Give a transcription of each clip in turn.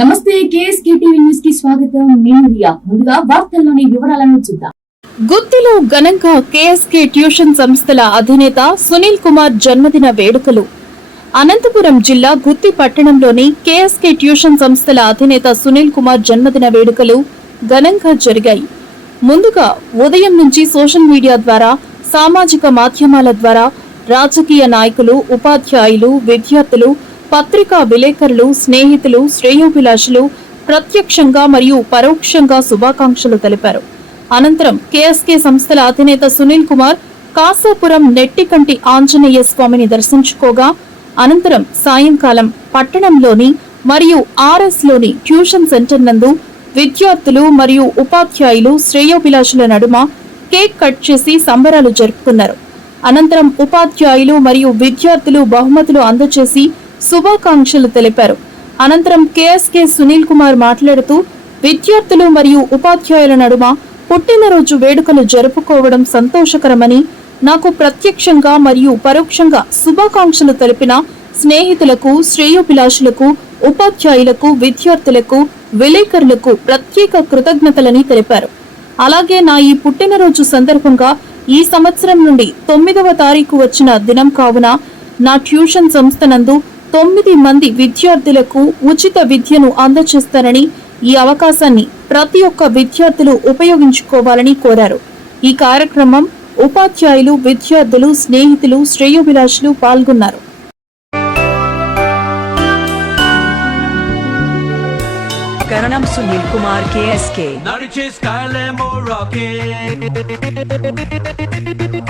నమస్తే KSK TV news కి స్వాగతం. నేను రియా. ముందుగా వార్తల్లోని వివరాలను చూద్దాం. గుత్తిలో ఘనంగా కేఎస్కే ట్యూషన్ సంస్థల అధినేత సునీల్ కుమార్ జన్మదిన వేడుకలు. అనంతపురం జిల్లా గుత్తి పట్టణంలోని కేఎస్కే ట్యూషన్ సంస్థల అధినేత సునీల్ కుమార్ జన్మదిన వేడుకలు ఘనంగా జరిగాయి. ముందుగా ఉదయం నుంచి సోషల్ మీడియా ద్వారా, సామాజిక మాధ్యమాల ద్వారా రాజకీయ నాయకులు, ఉపాధ్యాయులు, విద్యార్థులు, పత్రికా విలేకరులు, స్నేహితులు, శ్రేయోభిలాషులు ప్రత్యక్షంగా మరియు పరోక్షంగా శుభాకాంక్షలు తెలిపారు. అనంతరం కేఎస్కే సంస్థల అధినేత సునీల్ కుమార్ కాసాపురం నెట్టికంటి ఆంజనేయ స్వామిని దర్శించుకోగా, అనంతరం సాయంకాలం పట్టణంలోని మరియు ఆర్ఎస్ లోని ట్యూషన్ సెంటర్ నందు విద్యార్థులు మరియు ఉపాధ్యాయులు శ్రేయోభిలాషుల నడుమ కేక్ కట్ చేసి సంబరాలు జరుపుకున్నారు. అనంతరం ఉపాధ్యాయులు మరియు విద్యార్థులు బహుమతులు అందజేసి శుభాకాంక్షలు తెలిపారు. అనంతరం కేఎస్కే సునీల్ కుమార్ మాట్లాడుతూ, విద్యార్థులు మరియు ఉపాధ్యాయుల నడుమ పుట్టినరోజు వేడుకలు జరుపుకోవడం సంతోషకరమని, నాకు ప్రత్యక్షంగా మరియు పరోక్షంగా శుభాకాంక్షలు తెలిపిన స్నేహితులకు, శ్రేయోభిలాషులకు, ఉపాధ్యాయులకు, విద్యార్థులకు, విలేకరులకు ప్రత్యేక కృతజ్ఞతలని తెలిపారు. అలాగే నా ఈ పుట్టినరోజు సందర్భంగా ఈ సంవత్సరం నుండి 9వ తారీఖు వచ్చిన దినం కావున నా ట్యూషన్ సంస్థ నందు 9 మంది విద్యార్థులకు ఉచిత విద్యను అందజేస్తానని, ఈ అవకాశాన్ని ప్రతి ఒక్క విద్యార్థులు ఉపయోగించుకోవాలని కోరారు. ఈ కార్యక్రమం ఉపాధ్యాయులు, విద్యార్థులు, స్నేహితులు, శ్రేయోభిలాషులు పాల్గొన్నారు. కరణం సునీల్ కుమార్ కేఎస్కే. నడిచే స్కైలేమో రాకింగ్,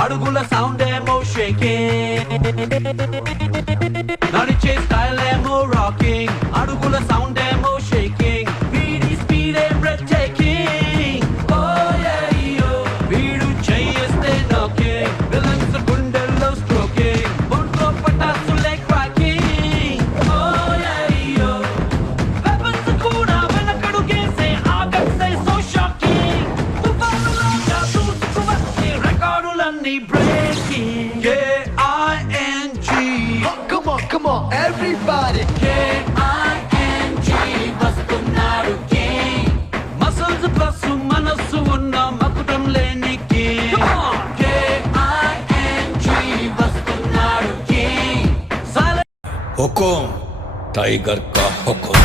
అడుగుల సౌండ్ ఏమో షేకింగ్. నడిచే స్కైలేమో రాకింగ్, అడుగుల సౌండ్ ఏమో షేకింగ్. వీడి స్పీడ్ ఏ బ్రెత్ టేకింగ్. ఓ యో వీడు చేయేస్తే నాకింగ్, విలన్స్ గుండెల్లో స్ట్రోకింగ్, బొండ్లో పటాసులే క్రాకింగ్. ఓ యో వెపన్స్ కూడా వెనకడుగేసే ఆగట్సే సో షాకింగ్. తుఫానులాగా దూసుకువచ్చే రికార్డులన్నీ breaking. K-I-N-G, Come on, everybody. K-I-N-G, వస్తున్నాడు king. Muscles plus మనస్సు ఉన్న మకుటం లేని king. K-I-N-G, వస్తున్నాడు king. हुकुम टाइगर का हुकुम।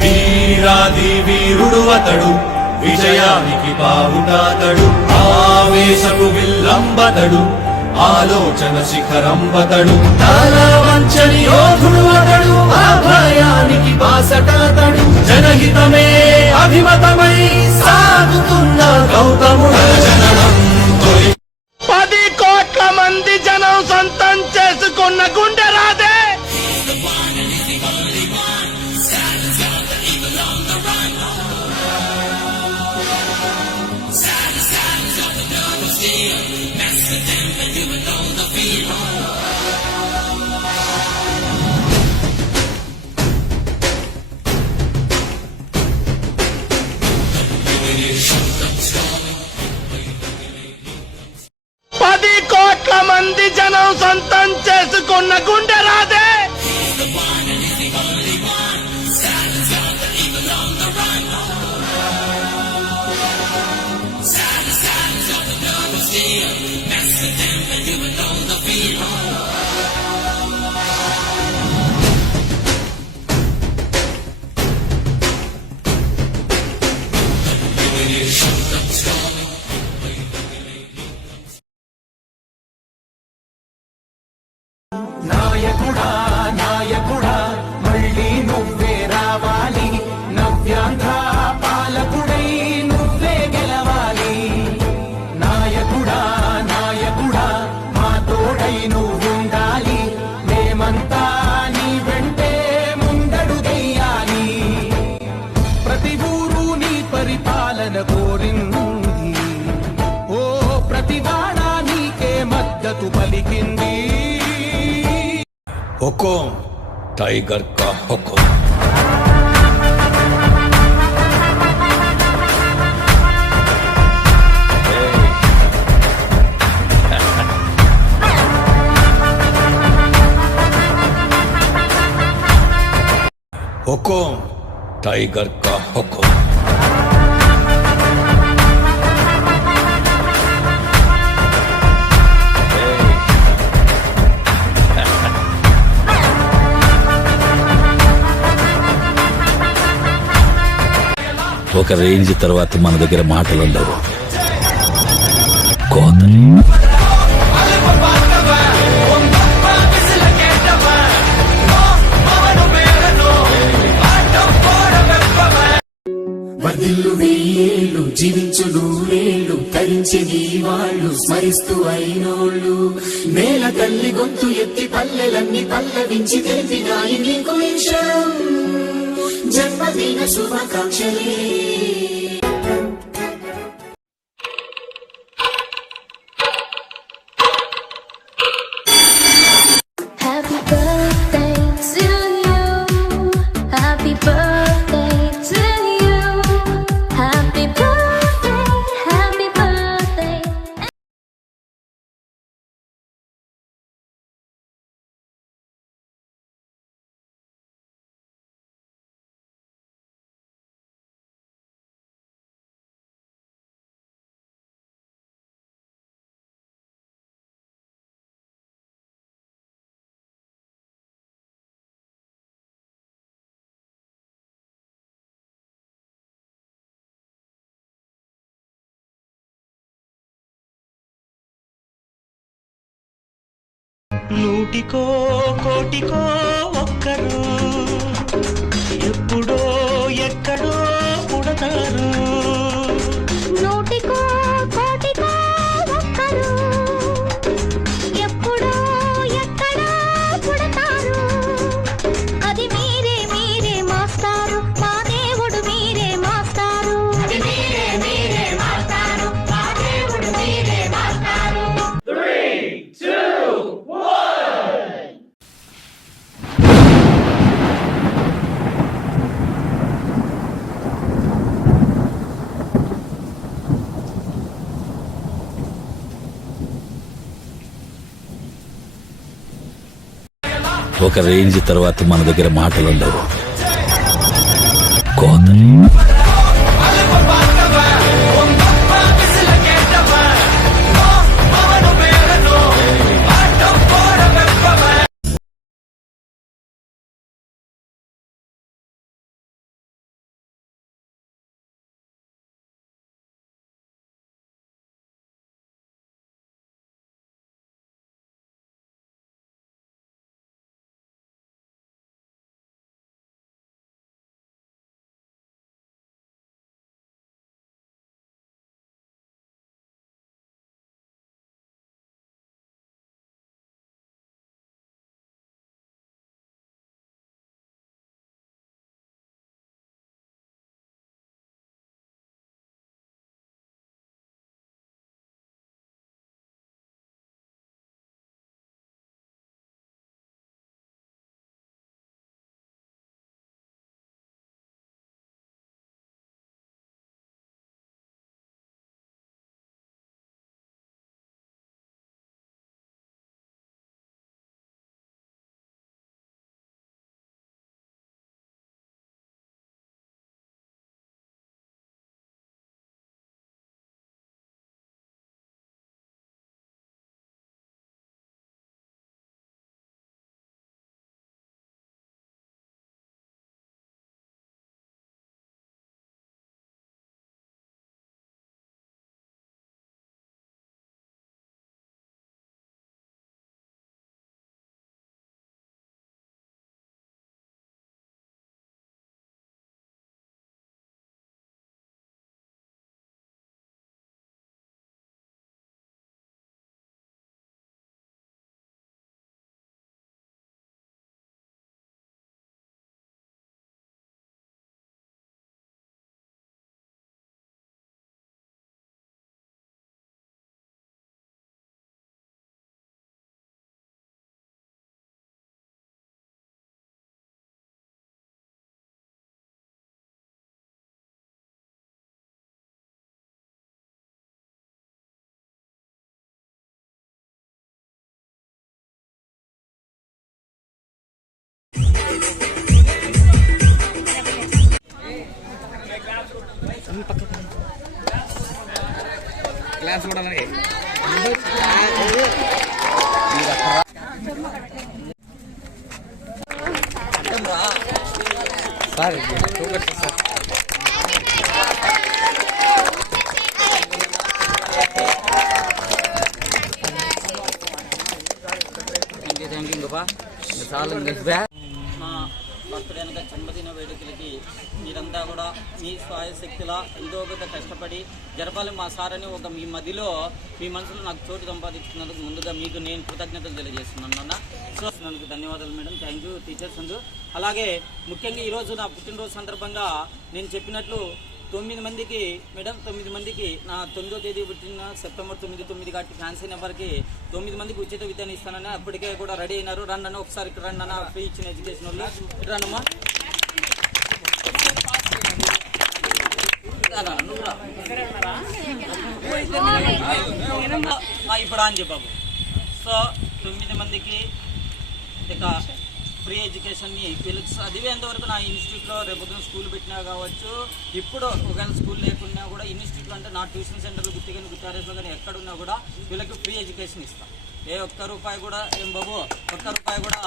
వీరాది వీరుడు అతడు, విజయానికి బావుటాతడు, ఆవేశపు విల్లంబతడు, ఆలోచన శిఖరంబతడు, వంచని యోధుడు అతడు, అభయానికి బాసటాతడు, జనహితమే అభిమతమై సాగుతున్న గౌతముడు జననం. 10 కోట్ల మంది జనం సొంతం చేసుకున్న గుండె రాదే. పది కోట్ల మంది జనం సొంతం చేసుకున్న గుండె రాదే. हुकुम टाइगर का हुकुम। हुकुम टाइगर का हुकुम। ఒక రేంజ్ తర్వాత మన దగ్గర మాటలు ఉండవు, కోతలు. వర్ధిల్లు వెయ్యేళ్ళు జీవించు నూరేళ్ళు తరించి నీ వాళ్ళు స్మరిస్తూ అయినోళ్ళు నేల తల్లి గొంతు ఎత్తి పల్లెలన్నీ పల్లవించి తెలిపినాయి నీకు విషయం జన్మదిన శుభాకాంక్షలే. Happy birthday to you. Happy birthday to you. Happy birthday, happy birthday. నూటికో కోటికో ఒక్కరు ఎప్పుడో ఎక్కడో పుడతారు. నూటికో కోటికో ఒక్కరు ఎప్పుడో ఎక్కడో పుడతారు. అది మీరే మీరే మాస్టారు, మా దేవుడు మీరే మాస్టారు. అది మీరే మీరే మాస్టారు, మా దేవుడు మీరే మాస్టారు. ఒక రేంజ్ తర్వాత మన దగ్గర మాటలు ఉండవు, కోతలు. మా బర్త్డే అనగా జన్మదిన వేడుకలకి మీరంతా కూడా మీ స్వయశక్తిలా ఎంతో కొంత కష్టపడి జరపాలి మా సార్ అని ఒక మీ మధ్యలో మీ మనసులో నాకు చోటు సంపాదించుకున్నందుకు ముందుగా మీకు నేను కృతజ్ఞతలు తెలియజేస్తున్నాను అన్న. సో నాకు ధన్యవాదాలు మేడం, థ్యాంక్ యూ టీచర్స్ అందు. అలాగే ముఖ్యంగా ఈరోజు నా పుట్టినరోజు సందర్భంగా నేను చెప్పినట్లు 9 మందికి మేడం 9 మందికి నా 9వ తేదీ పుట్టిన సెప్టెంబర్ 9 కాబట్టి ఫ్యాన్సీ నెంబర్కి 9 మందికి ఉచిత విద్యను ఇస్తానని అప్పటికే కూడా రెడీ అయినారు. రండి అన్న ఒకసారి ఇక్కడ రండి అన్న, ఫ్రీ ఇచ్చిన ఎడ్యుకేషన్ వాళ్ళు రండమ్మా. ఇప్పుడు అని చెప్పాము. సో 9 మందికి ఇక ఫ్రీ ఎడ్యుకేషన్ని పిల్లలు చదివేంతవరకు నా ఇన్స్టిట్యూట్లో రేపొద్దున స్కూల్ పెట్టినా కావచ్చు, ఇప్పుడు ఒకవేళ స్కూల్ లేకున్నా కూడా ఇన్స్టిట్యూట్లో అంటే నా ట్యూషన్ సెంటర్లు గుర్తికని గుర్తారేస్లో కానీ ఎక్కడున్నా కూడా వీళ్ళకి ఫ్రీ ఎడ్యుకేషన్ ఇస్తాం. ఏ ఒక్క రూపాయి కూడా ఏం బాబు ఒక్క రూపాయి కూడా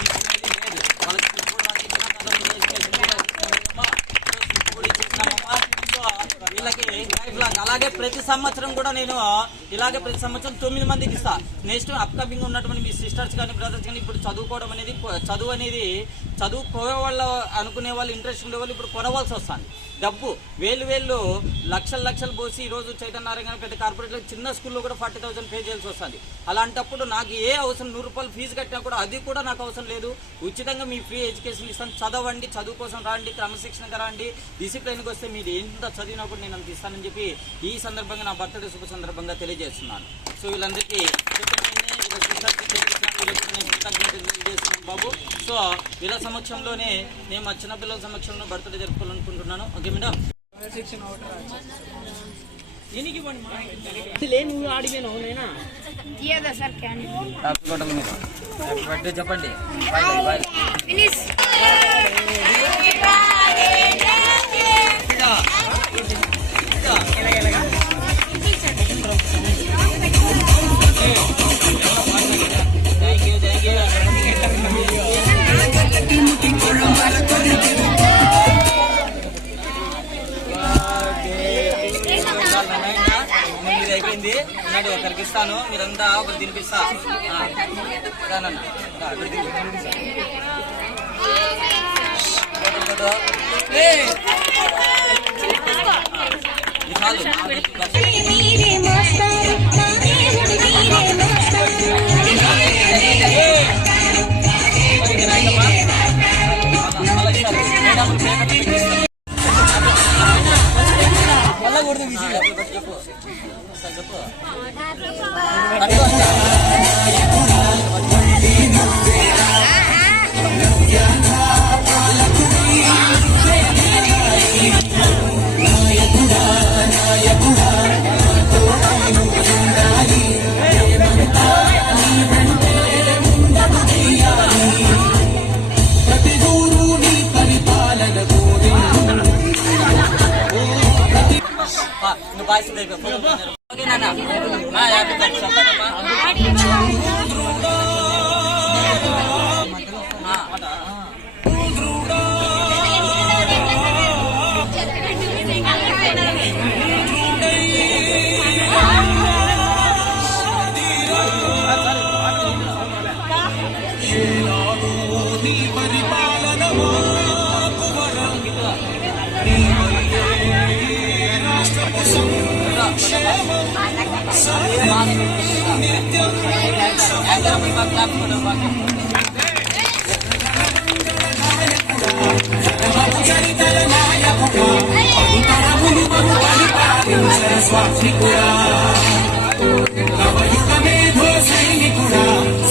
తీసుకునేది లేదు. వాళ్ళకి ఎడ్యుకేషన్ కూడా ఇచ్చేసినామమ్మా. వీళ్ళకి లైఫ్ లాంగ్ అలాగే ప్రతి సంవత్సరం కూడా నేను ఇలాగే ప్రతి సంవత్సరం 9 మందికి ఇస్తా. నెక్స్ట్ అప్కమింగ్ ఉన్నటువంటి మీ సిస్టర్స్ కానీ బ్రదర్స్ కానీ ఇప్పుడు చదువుకోవడం అనేది చదువుకోవే వాళ్ళు అనుకునే వాళ్ళు ఇంట్రెస్ట్ ఉండే వాళ్ళు ఇప్పుడు కొనవలసి వస్తుంది. డబ్బు వేలు లక్షలు పోసి ఈరోజు చైతన్య కానీ పెద్ద కార్పొరేట్లో చిన్న స్కూల్లో కూడా 40,000 పే చేయాల్సి వస్తుంది. అలాంటప్పుడు నాకు ఏ అవసరం 100 రూపాయలు ఫీజు కట్టినా కూడా అది కూడా నాకు అవసరం లేదు. ఉచితంగా మీ ఫ్రీ ఎడ్యుకేషన్ ఇస్తాను. చదవండి, చదువు కోసం రండి, క్రమశిక్షణగా రండి, డిసిప్లైన్కి వస్తే మీరు ఎంత చదివినా కూడా నేను అంత ఇస్తానని చెప్పి ఈ సందర్భంగా నా బర్త్డే శుభ సందర్భంగా తెలియజేస్తున్నాను. సో వీళ్ళందరికీ తెలియజేస్తున్నాను బాబు. సో వీళ్ళ సమక్షంలోనే నేను మా చిన్నపిల్లల సమక్షంలో బర్త్డే జరుపుకోవాలనుకుంటున్నాను. Okay madam. చెప్పండి. అయిపోయింది. ఒకరికి ఇస్తాను, మీరంతా ఒకరు తినిపిస్తా.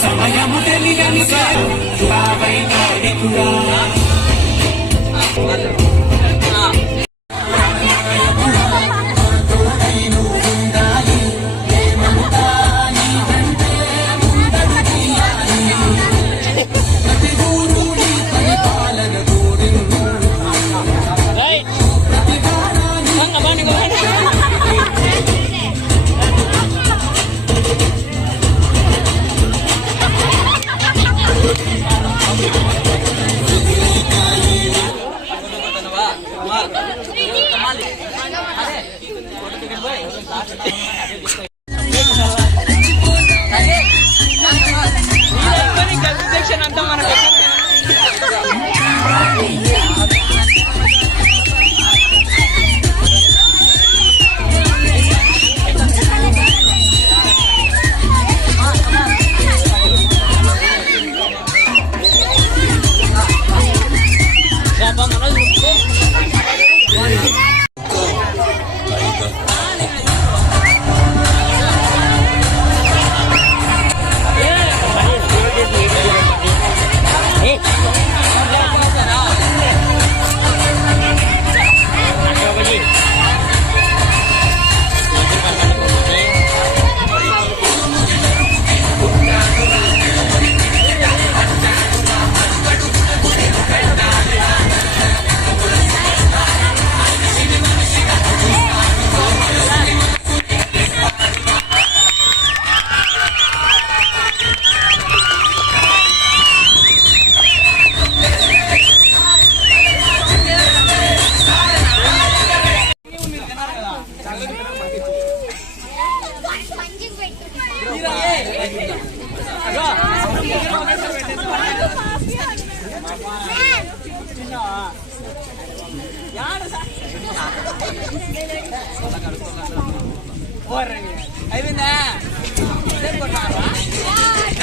సమయము తెలియని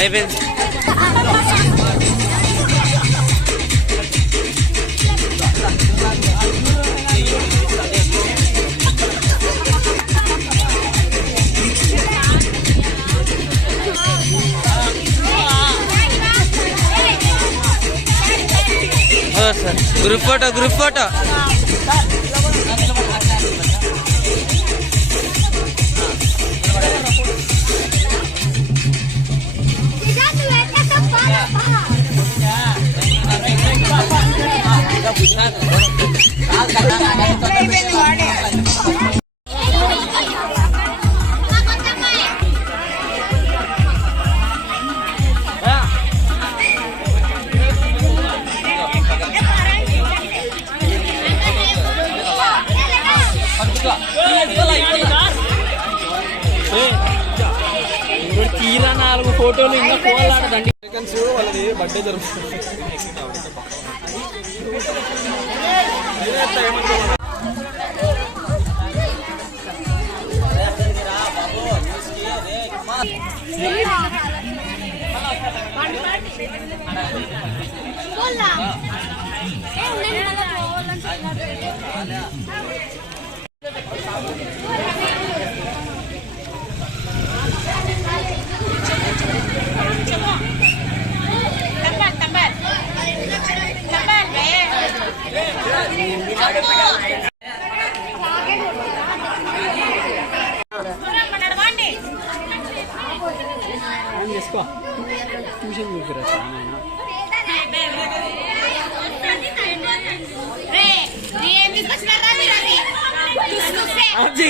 అయిపోయింది. గ్రూప్ ఫోటో తీరా 4 ఫోటోలు ఇంకా పోలాడదండి. వాళ్ళది బర్త్డే జరుగుతుంది.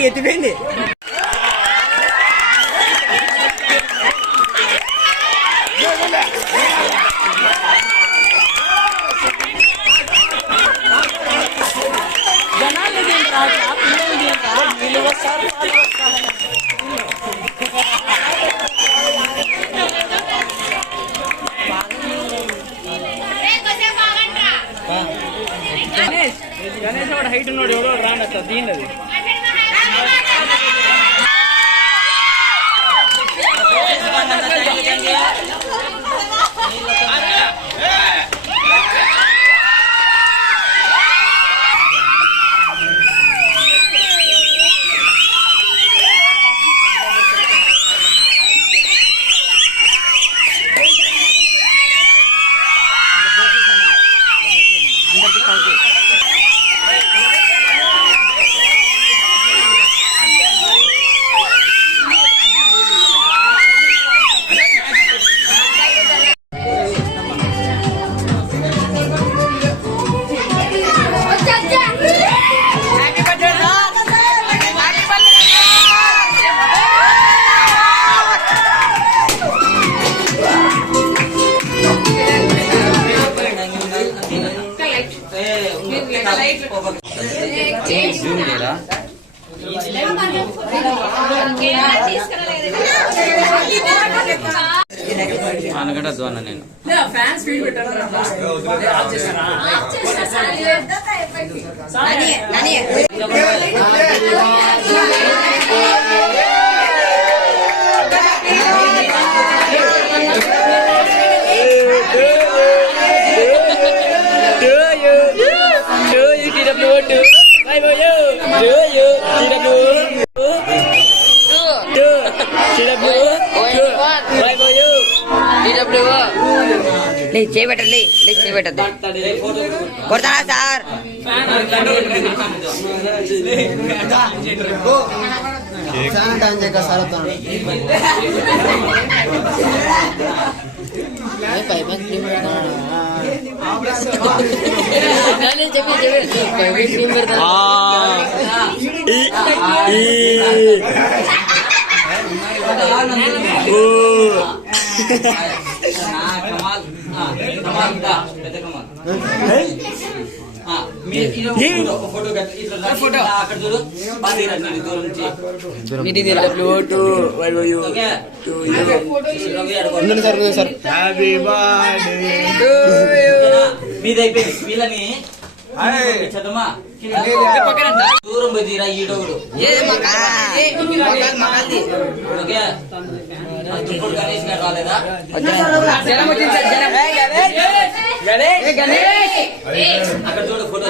ఎత్తిపోయింది. గణేష్ వాడు హైట్ ఉన్నాడు, ఎవడో రాండి అట్లా దీనిది. అనగడద్దు అన్న నేను చేయబెట్టండి కొడతారా సార్? హ్యాపీ బర్త్డే మీది అయిపోయింది వీళ్ళని చదమ్మా దూరం పోయి తీరా ఈడోడు ఓకే ఇప్పుడు గణేష్ గారు రాలేదా అక్కడ చూడు ఫోటో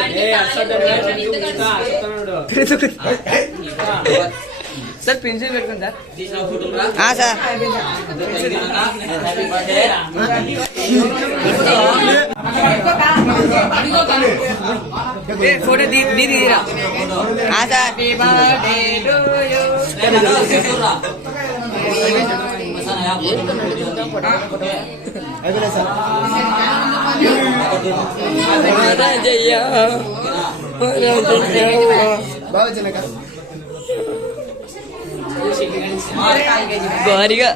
సార్ పెన్షన్ పెట్టుకోండి సార్ తీసిన ఫోటో రా సార్ హ్యాపీ బర్త్డే ఫోటో దీరా సార్ భారీగా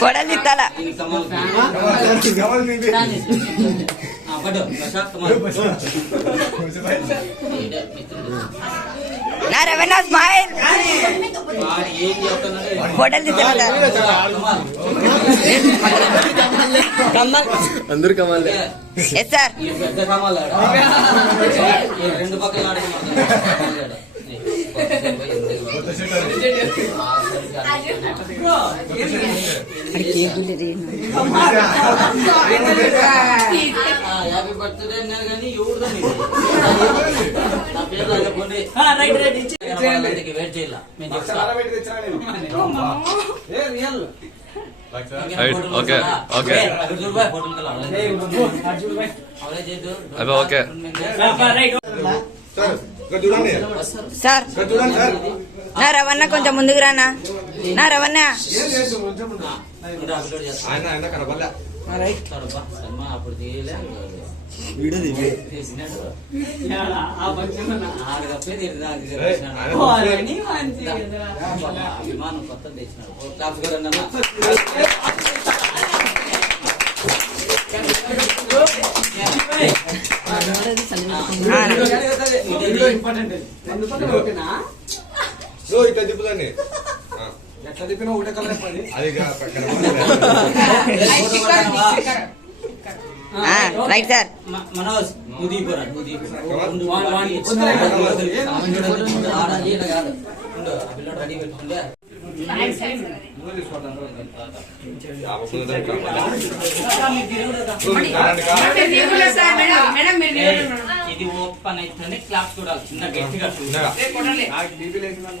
కొడలు తిట్టాలా నా రవీణ స్మైల్ కొడలు తిట్టాలా అందరు కమాలి ఎస్ సార్ పెద్ద కమాల్ రెండు పక్కల హ్యాపీ బర్త్డే అన్నారు కానీ ఎవరిదో నా పేరు వెయిట్ చేయాల సార్ నా రవణ కొంచెం ముందుకు రానా నా రవణ అప్పుడు తీయలే అభిమానం కొత్త తెచ్చినాడు ఇట్లా తిప్పుదాన్ని ఎట్లా తిప్పినా ఒకటే కలర్ అది రైట్ సార్ మనోజ్ ముదీపురా పిల్లడు రెడీ పెట్టుకుంటే ఇది ఓపెన్ అయితే క్లాస్ చూడాలి చిన్న గట్టిగా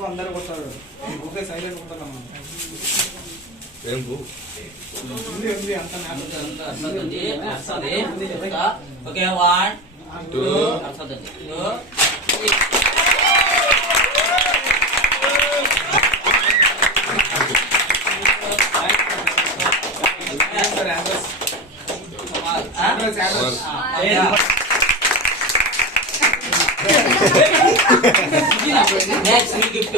అందరూ కొట్టారు సైలెంట్ ఉంటున్నాం ఓకే 1 2 next gift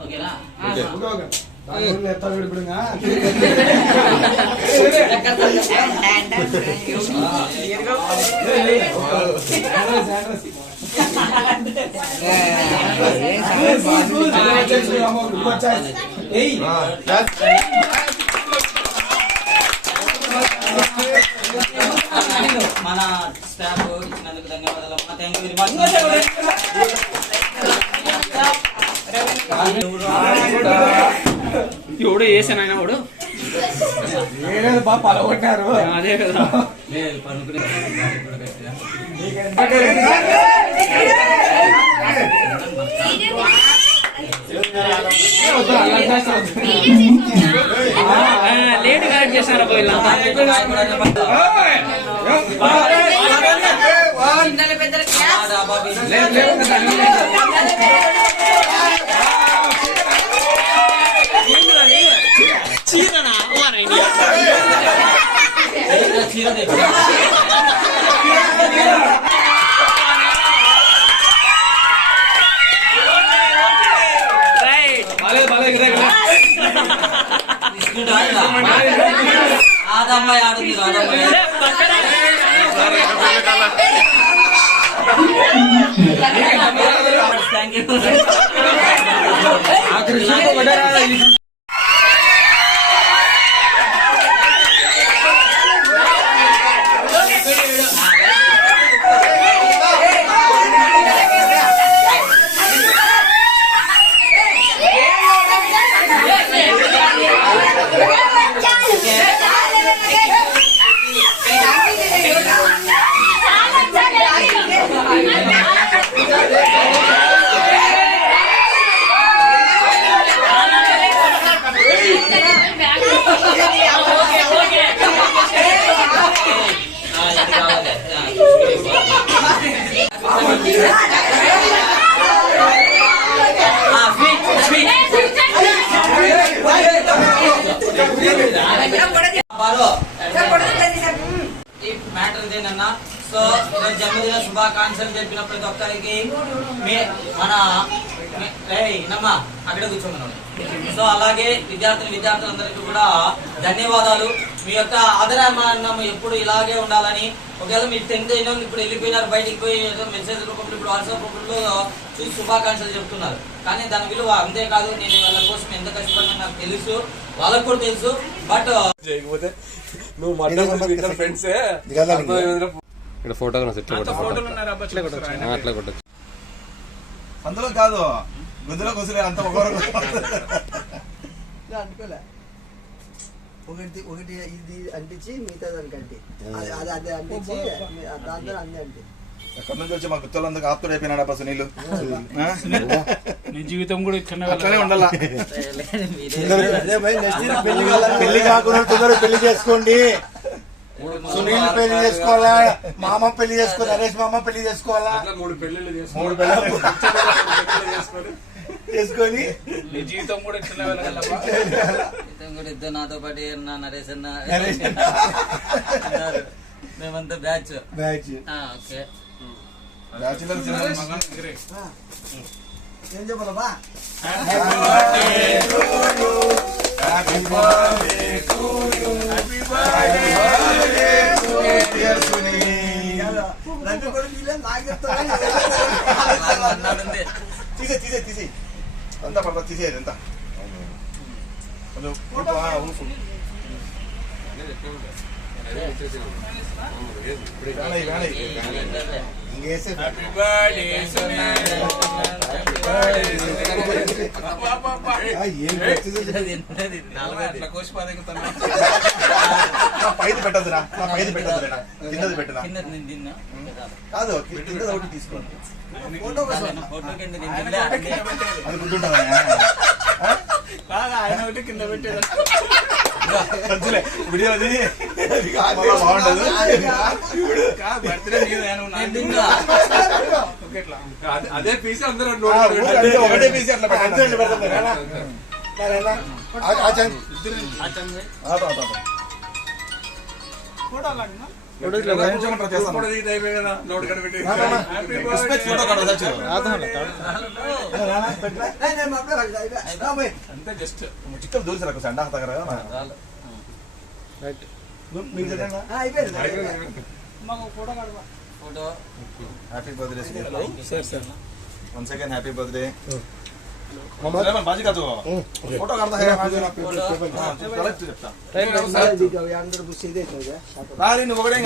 ఓకేనా మన స్టాఫ్ ఇచ్చినందుకు ధన్యవాదాలు అమ్మా. Thank you very much. ఎవడో వేసాను ఆయన వాడు పలగొట్టారు అదే కదా లేట్ కరెక్ట్ చేశారు చీరనా చీర తెచ్చు. ఆదమ్మాయి ఆడుంది రాదమ్మాయి. Thank you. మ్యాటర్ ఇదేనన్నా. సో జన్మదిన శుభాకాంక్షలు చెప్పిన ప్రతి ఒక్కరికి మన నమ్మా అక్కడే కూర్చోమన్నాడు. సో అలాగే విద్యార్థులందరికీ కూడా ధన్యవాదాలు. మీ యొక్క ఆదరాభిమానం ఎప్పుడు ఇలాగే ఉండాలని. ఒకవేళ మీరు 10th అయినా ఇప్పుడు వెళ్ళిపోయినారు, బయటికి పోయి ఏదో మెసేజ్ రూపంలో ఇప్పుడు వాట్సాప్ రూపంలో చూసి శుభాకాంక్షలు చెప్తున్నారు. కానీ దాని విలువ అంతేకాదు. నేను వాళ్ళ కోసం ఎంత కష్టపడినా నాకు తెలుసు, వాళ్ళకు కూడా తెలుసు. బట్ చేయకపోతే నువ్వు ఫ్రెండ్సే అట్లా కొట్టచ్చు. అందులో కాదు గుద్దులో కూర్చులే అంత అనుకోలే. ఒకటి ఇది అంటించి మిగతా దానికంటే అదే అంటించి దాంతో అన్నీ అంటే ఎక్కడి నుంచి వచ్చి మా గుత్తలందుకు ఆప్తుడు అయిపోయినాడు సునీల్. నీ జీవితం కూడా అట్లనే ఉండాలా. పెళ్లి కాకుండా తొందరగా పెళ్లి చేసుకోండి. సునీల్ పెళ్లి చేసుకోవాలా, మామ పెళ్లి చేసుకోవాలి, నరేష్ మామ పెళ్లి చేసుకోవాలా, 3 పెళ్లిళ్ళు చేసుకొని నీ జీవితం కూడా ఇద్దరు నాతో పాటు నరేష్ అన్న మేమంతా బ్యాచ్. ఓకే ఏం చెప్పాలబ్బా? తీసే అంతా పడతా తీసేది ఎంత ఐదు పెట్టదురా, ఐదు పెట్టదురా, కిందది పెట్టదా కాదు, కింద ఒకటి తీసుకోండి. అది గుర్తుంటుందా? ఆయన ఒకటి కింద పెట్టాడు వీడియో బాగుంటది. అదే పీస్ అందరూ ఒకటే పీస్ అట్లా చిక్కలు దూరి సార్ సండా తగ్గర happy birthday once again happy birthday బాజీ కాదు ఫోటో కడతా చెప్తా నువ్వు ఒకటే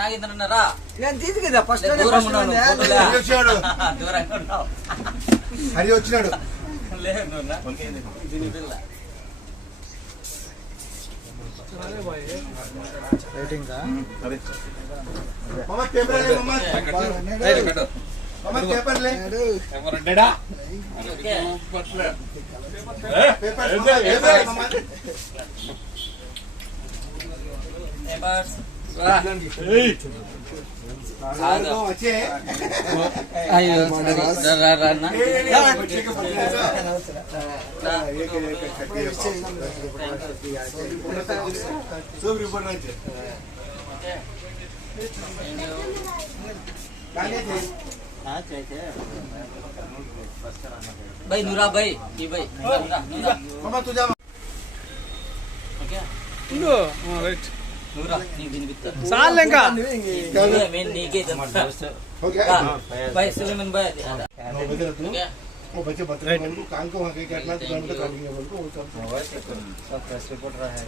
నాగేంద్రన్నారా తీసుకెళ్ళా ఫస్ట్ హరి వచ్చినాడు. मामा पेपर ले मामा मामा पेपर ले ఎవరండేడా पेपर मामा अच्छे सब रिपोर्ट राइट भाई नूरा भाई ये भाई मामा तुझा రైట్ नूरा नी दिन बिता చాలు ఇంకా मैं नीके हो गया भाई सुलेमान भाई वो बच्चे बता रहे हैं कान को वहाँ के काटना तो कान तो काटेंगे बोल को वो सब सब प्रेस रिपोर्टर है